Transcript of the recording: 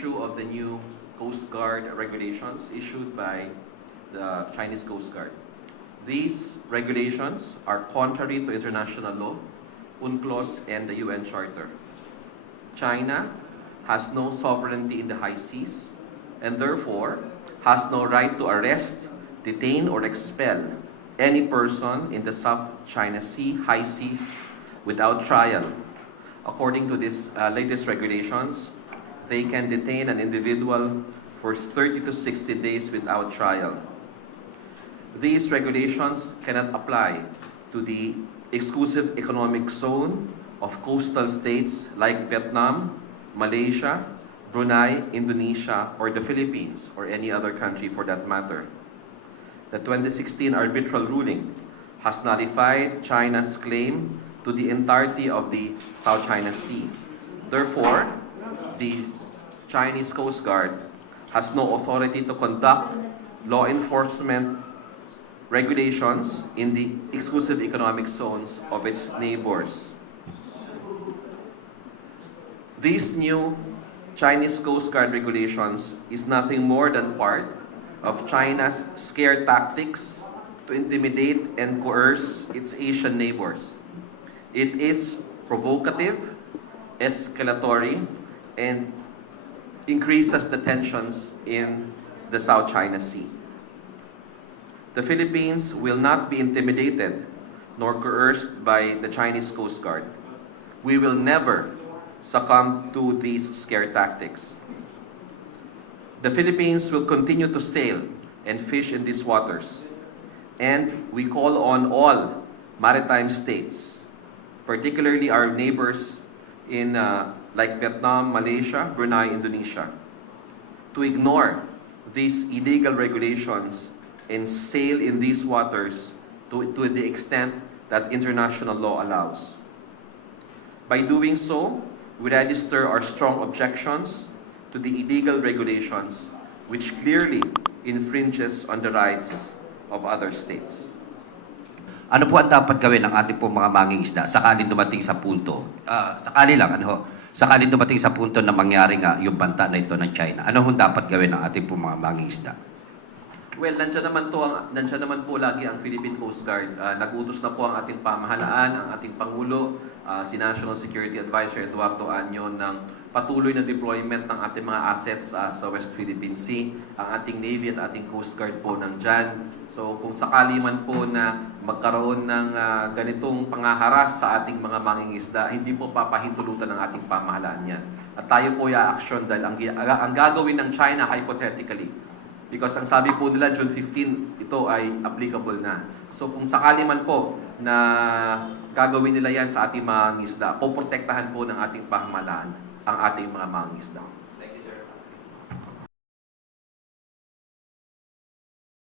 issue of the new Coast Guard regulations issued by the Chinese Coast Guard. These regulations are contrary to international law, UNCLOS, and the UN Charter. China has no sovereignty in the high seas and therefore has no right to arrest, detain, or expel any person in the South China Sea high seas without trial. According to these uh, latest regulations, they can detain an individual for 30 to 60 days without trial. These regulations cannot apply to the exclusive economic zone of coastal states like Vietnam, Malaysia, Brunei, Indonesia, or the Philippines, or any other country for that matter. The 2016 arbitral ruling has nullified China's claim to the entirety of the South China Sea. Therefore, the Chinese Coast Guard has no authority to conduct law enforcement regulations in the exclusive economic zones of its neighbors. These new Chinese Coast Guard regulations is nothing more than part of China's scare tactics to intimidate and coerce its Asian neighbors. It is provocative, escalatory, and increases the tensions in the South China Sea. The Philippines will not be intimidated nor coerced by the Chinese Coast Guard. We will never succumb to these scare tactics. The Philippines will continue to sail and fish in these waters. And we call on all maritime states, particularly our neighbors in uh, like Vietnam, Malaysia, Brunei, Indonesia, to ignore these illegal regulations and sail in these waters to, to the extent that international law allows. By doing so, we register our strong objections to the illegal regulations which clearly infringes on the rights of other states. Ano po ang dapat gawin ng ating pong mga mangingisda sakaling dumating sa punto? ah, sakali lang, ano ho? Sakaling dumating sa punto na mangyari nga yung banta na ito ng China. Ano ho dapat gawin ng ating pong mga mangingisda? Well, nandiyan naman, to ang, nandiyan naman po lagi ang Philippine Coast Guard. Ah, nagutos na po ang ating pamahalaan, ang ating Pangulo, ah, si National Security Advisor Eduardo Anyo ng patuloy na deployment ng ating mga assets ah, sa West Philippine Sea. Ang ating Navy at ating Coast Guard po nandyan. So kung sakali man po na magkaroon ng ah, ganitong pangaharas sa ating mga mangingisda, hindi po papahintulutan ng ating pamahalaan yan. At tayo po i-action dahil ang, ang gagawin ng China hypothetically, Because ang sabi po nila, June 15, ito ay applicable na. So kung sakali man po na gagawin nila yan sa ating mga ngisda, poprotektahan po ng ating pamahalaan ang ating mga mga ngisda.